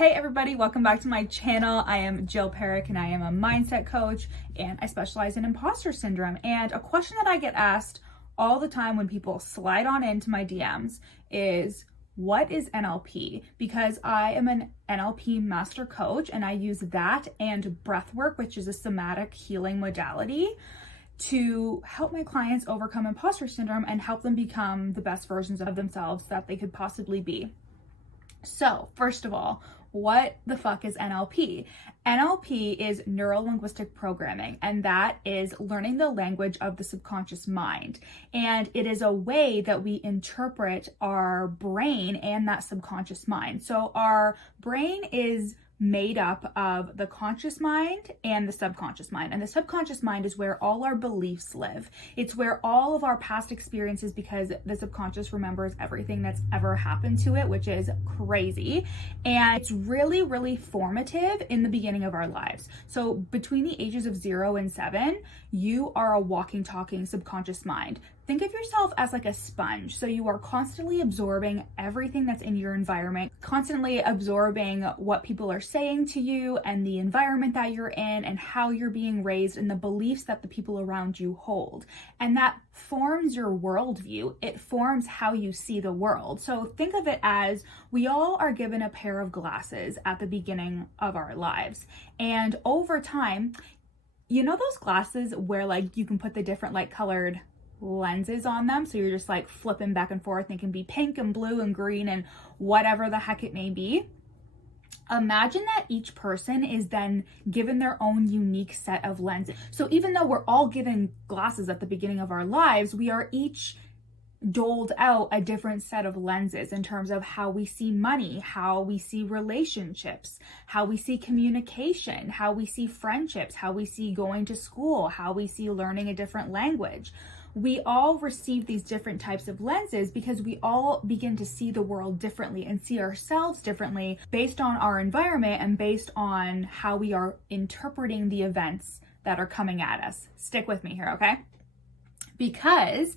Hey everybody, welcome back to my channel. I am Jill Perrick and I am a mindset coach and I specialize in imposter syndrome. And a question that I get asked all the time when people slide on into my DMs is, what is NLP? Because I am an NLP master coach and I use that and breath work, which is a somatic healing modality, to help my clients overcome imposter syndrome and help them become the best versions of themselves that they could possibly be. So first of all, what the fuck is NLP? NLP is neuro-linguistic programming, and that is learning the language of the subconscious mind. And it is a way that we interpret our brain and that subconscious mind. So our brain is made up of the conscious mind and the subconscious mind. And the subconscious mind is where all our beliefs live. It's where all of our past experiences, because the subconscious remembers everything that's ever happened to it, which is crazy. And it's really, really formative in the beginning of our lives. So between the ages of 0 and 7, you are a walking, talking subconscious mind. Think of yourself as like a sponge. So you are constantly absorbing everything that's in your environment, constantly absorbing what people are saying to you and the environment that you're in and how you're being raised and the beliefs that the people around you hold. And that forms your worldview. It forms how you see the world. So think of it as we all are given a pair of glasses at the beginning of our lives. And over time, you know those glasses where like you can put the different like colored lenses on them, so you're just like flipping back and forth and it can be pink and blue and green and whatever the heck it may be. Imagine that each person is then given their own unique set of lenses. So even though we're all given glasses at the beginning of our lives, we are each doled out a different set of lenses in terms of how we see money, how we see relationships, how we see communication, how we see friendships, how we see going to school, how we see learning a different language. We all receive these different types of lenses because we all begin to see the world differently and see ourselves differently based on our environment and based on how we are interpreting the events that are coming at us. Stick with me here, okay? Because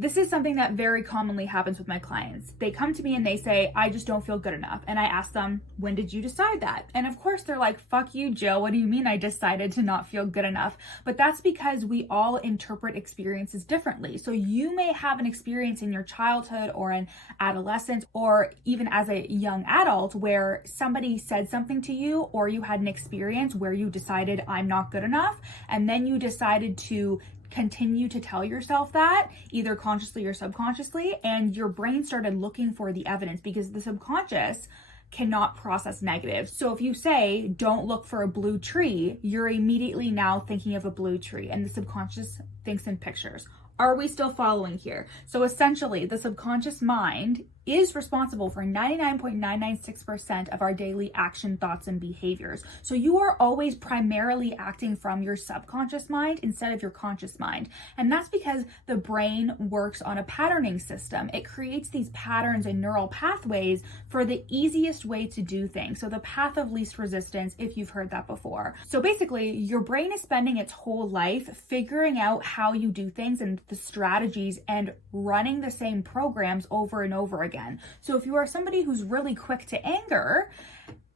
this is something that very commonly happens with my clients. They come to me and they say, I just don't feel good enough. And I ask them, when did you decide that? And of course they're like, fuck you, Jill. What do you mean I decided to not feel good enough? But that's because we all interpret experiences differently. So you may have an experience in your childhood or in adolescence or even as a young adult where somebody said something to you or you had an experience where you decided I'm not good enough. And then you decided to continue to tell yourself that either consciously or subconsciously, and your brain started looking for the evidence because the subconscious cannot process negatives. So if you say, don't look for a blue tree, you're immediately now thinking of a blue tree and the subconscious thinks in pictures. Are we still following here? So essentially, the subconscious mind is responsible for 99.996% of our daily action, thoughts, and behaviors. So you are always primarily acting from your subconscious mind instead of your conscious mind. And that's because the brain works on a patterning system. It creates these patterns and neural pathways for the easiest way to do things. So the path of least resistance, if you've heard that before. So basically, your brain is spending its whole life figuring out how you do things and the strategies and running the same programs over and over again. So if you are somebody who's really quick to anger,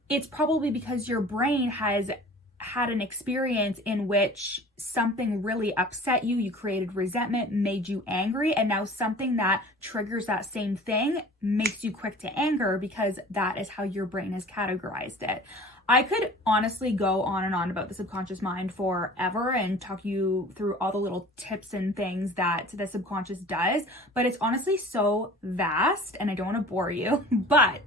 it's probably because your brain has had an experience in which something really upset you, you created resentment, made you angry, and now something that triggers that same thing makes you quick to anger because that is how your brain has categorized it. I could honestly go on and on about the subconscious mind forever and talk you through all the little tips and things that the subconscious does, but it's honestly so vast and I don't want to bore you. But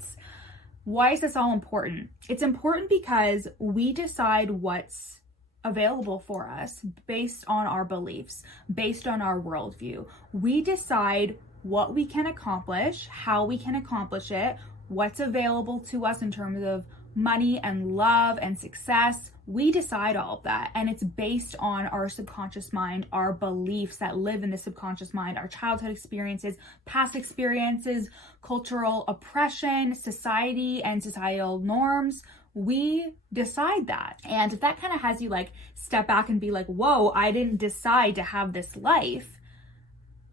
why is this all important? It's important because we decide what's available for us based on our beliefs, based on our worldview. We decide what we can accomplish, how we can accomplish it, what's available to us in terms of money and love and success. We decide all of that, and it's based on our subconscious mind, our beliefs that live in the subconscious mind, our childhood experiences, past experiences, cultural oppression, society and societal norms. We decide that. And if that kind of has you like step back and be like, whoa, I didn't decide to have this life.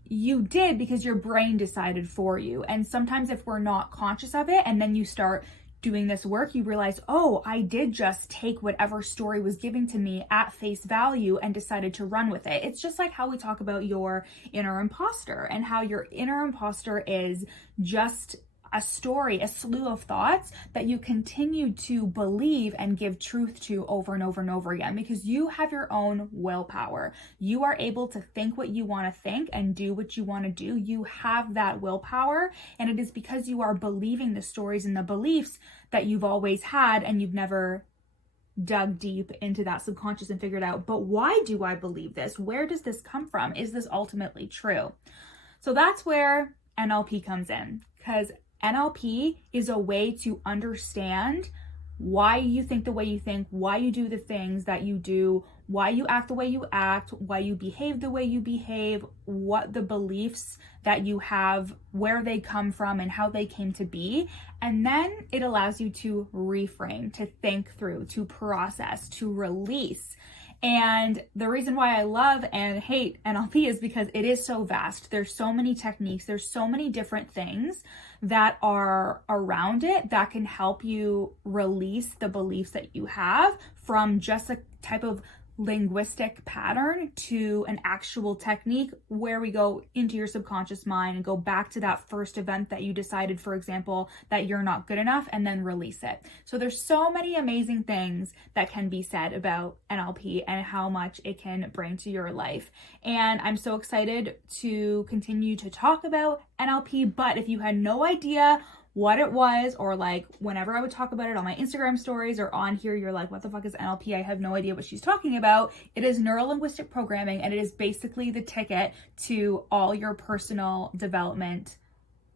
You did because your brain decided for you. And sometimes if we're not conscious of it and then you start doing this work, you realize, oh, I did just take whatever story was given to me at face value and decided to run with it. It's just like how we talk about your inner imposter, and how your inner imposter is just a story, a slew of thoughts that you continue to believe and give truth to over and over and over again, because you have your own willpower. You are able to think what you want to think and do what you want to do. You have that willpower, and it is because you are believing the stories and the beliefs that you've always had, and you've never dug deep into that subconscious and figured out, but why do I believe this? Where does this come from? Is this ultimately true? So that's where NLP comes in, because NLP is a way to understand why you think the way you think, why you do the things that you do, why you act the way you act, why you behave the way you behave, what the beliefs that you have, where they come from and how they came to be. And then it allows you to reframe, to think through, to process, to release. And the reason why I love and hate NLP is because it is so vast. There's so many techniques, there's so many different things that are around it that can help you release the beliefs that you have from just a type of linguistic pattern to an actual technique where we go into your subconscious mind and go back to that first event that you decided, for example, that you're not good enough, and then release it. So there's so many amazing things that can be said about NLP and how much it can bring to your life. And I'm so excited to continue to talk about NLP, but if you had no idea what it was, or like whenever I would talk about it on my Instagram stories or on here, you're like, what the fuck is NLP? I have no idea what she's talking about. It is neuro-linguistic programming, and it is basically the ticket to all your personal development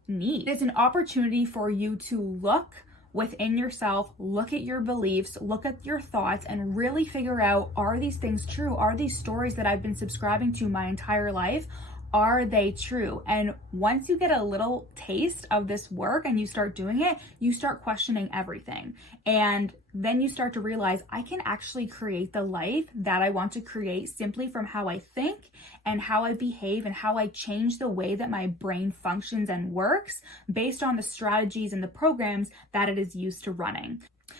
needs. It's an opportunity for you to look within yourself, look at your beliefs, look at your thoughts, and really figure out, are these things true? Are these stories that I've been subscribing to my entire life, are they true? And once you get a little taste of this work and you start doing it, you start questioning everything. And then you start to realize, I can actually create the life that I want to create simply from how I think and how I behave and how I change the way that my brain functions and works based on the strategies and the programs that it is used to running.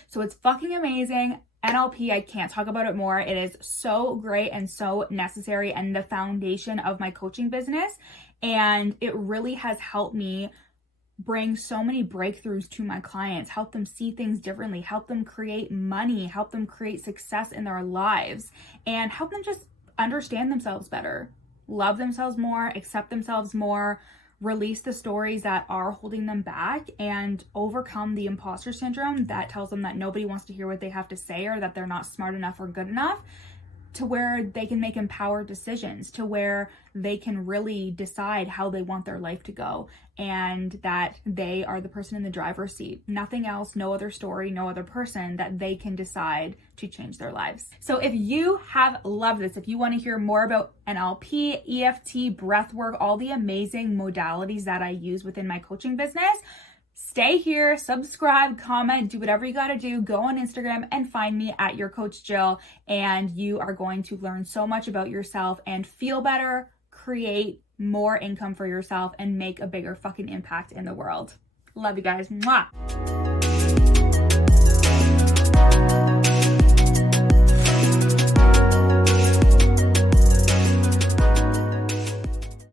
So it's fucking amazing. NLP, I can't talk about it more. It is so great and so necessary and the foundation of my coaching business. And it really has helped me bring so many breakthroughs to my clients, help them see things differently, help them create money, help them create success in their lives, and help them just understand themselves better, love themselves more, accept themselves more, release the stories that are holding them back, and overcome the imposter syndrome that tells them that nobody wants to hear what they have to say or that they're not smart enough or good enough, to where they can make empowered decisions, to where they can really decide how they want their life to go, and that they are the person in the driver's seat. Nothing else, no other story, no other person, that they can decide to change their lives. So if you have loved this, if you want to hear more about NLP, EFT, breathwork, all the amazing modalities that I use within my coaching business, stay here, subscribe, comment, do whatever you got to do. Go on Instagram and find me at Your Coach Jill, and you are going to learn so much about yourself and feel better, create more income for yourself, and make a bigger fucking impact in the world. Love you guys. Mwah.